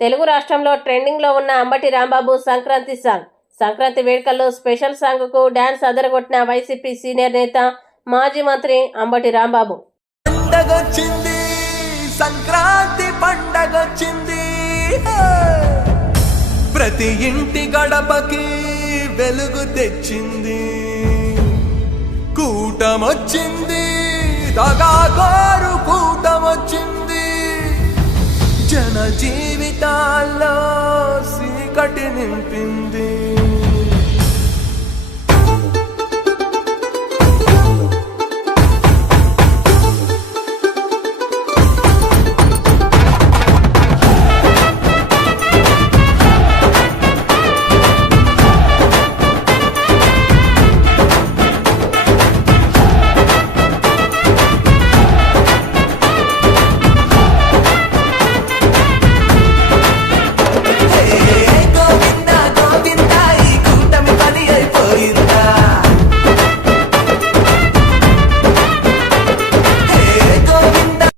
తెలుగు రాష్ట్రంలో ట్రెండింగ్లో ఉన్న అంబటి రాంబాబు సంక్రాంతి సాంగ్. సంక్రాంతి వేడుకల్లో స్పెషల్ సాంగ్కు డాన్స్ అదరగొట్టిన వైసీపీ సీనియర్ నేత మాజీ మంత్రి అంబటి రాంబాబు. పండగొచ్చింది, సంక్రాంతి పండగొచ్చింది, ప్రతి ఇంటి గడపకి వెలుగు తెచ్చింది, కూటమొచ్చింది, దగాకోరు కూటమొచ్చింది, జన జీవితాల్లో చీకటి నింపింది.